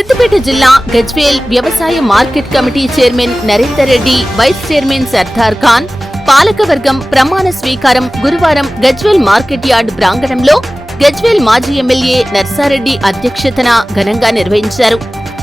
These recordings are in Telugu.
సిద్దిపేట జిల్లా గజ్వేల్ వ్యవసాయ market committee chairman Narender Reddy vice chairman Sardar Khan పాలకవర్గం ప్రమాణ స్వీకారం గురువారం గజ్వేల్ మార్కెట్ యార్డ్ ప్రాంగణంలో గజ్వేల్ మాజీ ఎమ్మెల్యే నర్సారెడ్డి అధ్యక్షతన ఘనంగా నిర్వహించారు.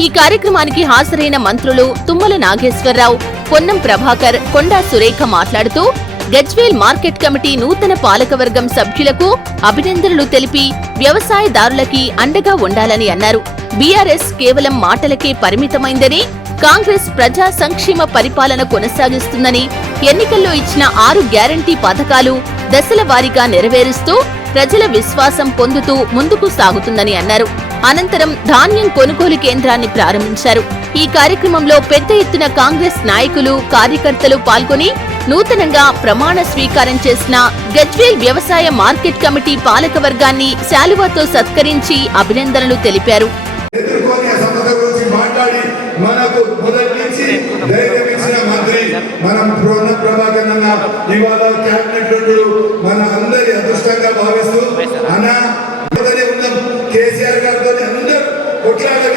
ఈ కార్యక్రమానికి హాజరైన మంత్రులు తుమ్మల నాగేశ్వరరావు పొన్నం ప్రభాకర్ కొండా సురేఖ మాట్లాడుతూ గజ్వేల్ మార్కెట్ కమిటీ నూతన పాలకవర్గం సభ్యులకు అభినందనలు తెలిపి వ్యవసాయదారులకి అండగా ఉండాలని అన్నారు. బీఆర్ఎస్ కేవలం మాటలకే పరిమితమైందని కాంగ్రెస్ ప్రజా సంక్షేమ పరిపాలన కొనసాగిస్తుందని ఎన్నికల్లో ఇచ్చిన ఆరు గ్యారంటీ పథకాలు దశల వారీగా నెరవేరుస్తూ ప్రజల విశ్వాసం పొందుతూ ముందుకు సాగుతుందని అన్నారు. అనంతరం ధాన్యం కొనుగోలు కేంద్రాన్ని ప్రారంభించారు. ఈ కార్యక్రమంలో పెద్ద ఎత్తున కాంగ్రెస్ నాయకులు కార్యకర్తలు పాల్గొని నూతనంగా ప్రమాణ స్వీకారం చేసిన గజ్వేల్ వ్యవసాయ మార్కెట్ కమిటీ పాలక వర్గాన్ని శాలువాతో సత్కరించి అభినందనలు తెలిపారు. మనకు మొదటి నుంచి ధైర్యం ఇచ్చిన మంత్రి మనం పూర్ణ ప్రభాకర్ అన్న ఇవాళ క్యాబినెట్ మన అందరి అదృష్టంగా భావిస్తూ అన్న కేసీఆర్ గారితో అందరూ కొట్లాడే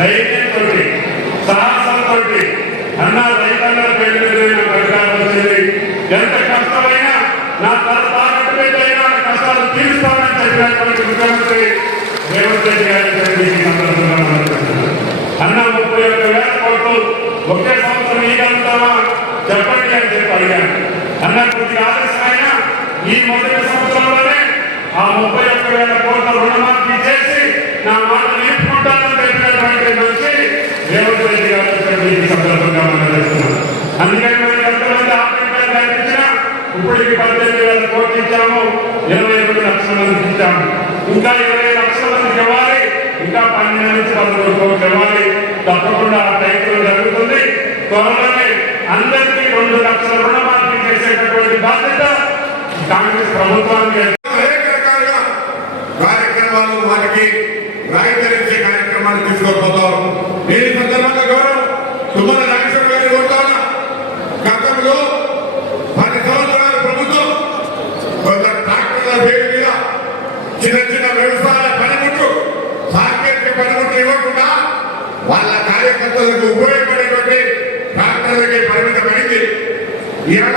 ధైర్యంతో సాహసంతో అన్నా రైతన్న పేరు మీద వచ్చింది ఎంత కష్టమైనా నా తల తాకట్టు పెట్టైనా నా కష్టాలు తీరుస్తానని చెప్పినటువంటి ముఖ్యమంత్రి రేవంత్ రెడ్డి గారి ఈ అన్న ముప్పై ఒక్క వేల కోట్లు ఒకే సంవత్సరం ఇవ్వగలుగుతామా చెప్పండి అని చెప్పి అడిగాను. అన్న కొద్దిగా ఈ మొదటి సంవత్సరంలోనే ఆ ముప్పై ఒక్క వేల కోట్ల రుణమాఫీ చేసి నా మాట నేర్చుకుంటానని చెప్పినటువంటి మనిషి రేవంత్ రెడ్డి గారు ఈ సందర్భంగా మనం చేస్తున్నాం అందుకని మనం ఎంతమంది ఆర్థికంగా కనిపించినా ఇప్పటికి పద్దెనిమిది వేల కోట్లు ఇచ్చాము ఇరవై ఎనిమిది లక్షల మందికి ఇచ్చాము. ఇంకా ఇరవై లక్షల మందికి ఇవ్వాలి ఇంకా పన్నెండు నుంచి పదమూడు కోట్లు ఇవ్వాలి. తప్పకుండా ఆ ప్రయత్నం జరుగుతుంది. త్వరలోనే అందరికీ రెండు లక్షల రుణమాఫీ చేసేటటువంటి బాధ్యత కాంగ్రెస్ ప్రభుత్వానికి వ్యవసాయ పనిముట్లు సాంకేతిక పనిముట్లు ఇవ్వకుండా వాళ్ళ కార్యకర్తలకు ఉపయోగపడేటువంటి ట్రాక్టర్లకి పరిమితమైంది. ఇవాళ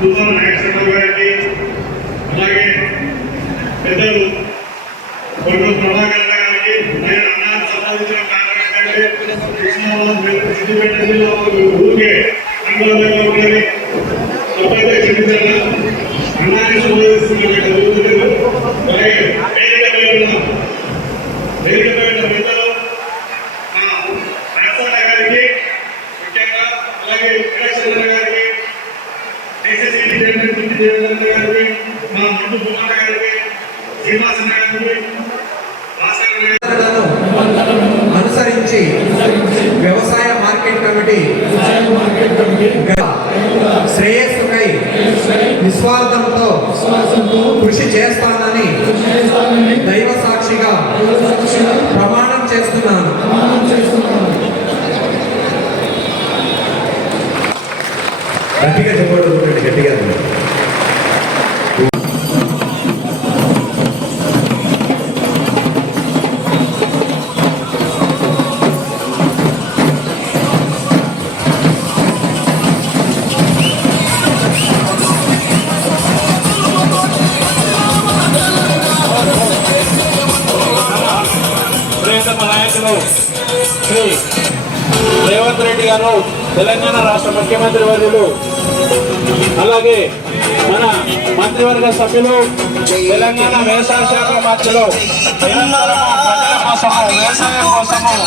తుమ్మల నాగేశ్వరరావు గారికి. అలాగే పెద్దలు కొడుకు ప్రభాకర్ గారికి నేను అన్నాన్ని సంబంధించిన కారణం ఏంటంటే సిద్దిపేట జిల్లా ఊరికే ఆందోళనగా ఉన్నది. తప్పైతే అన్నాన్ని సంబంధిస్తున్న అలాగే డిసిసి దేవేంద్ర గారికి మా కుమార్ గారికి శ్రీనివాసన్ గారికి అనుసరించి వ్యవసాయ మార్కెట్ కమిటీ శ్రేయస్సుకై నిస్వార్థంతో కృషి చేస్తానని దైవ సాక్షిగా ప్రమాణం చేస్తున్నాను. గట్టిగా చెప్పడం గట్టిగా శ్రీ రేవంత్ రెడ్డి గారు తెలంగాణ రాష్ట్ర ముఖ్యమంత్రి వర్యులు అలాగే మన మంత్రివర్గ సభ్యులు తెలంగాణ వ్యవసాయ శాఖ మధ్యలో వ్యవసాయం కోసము.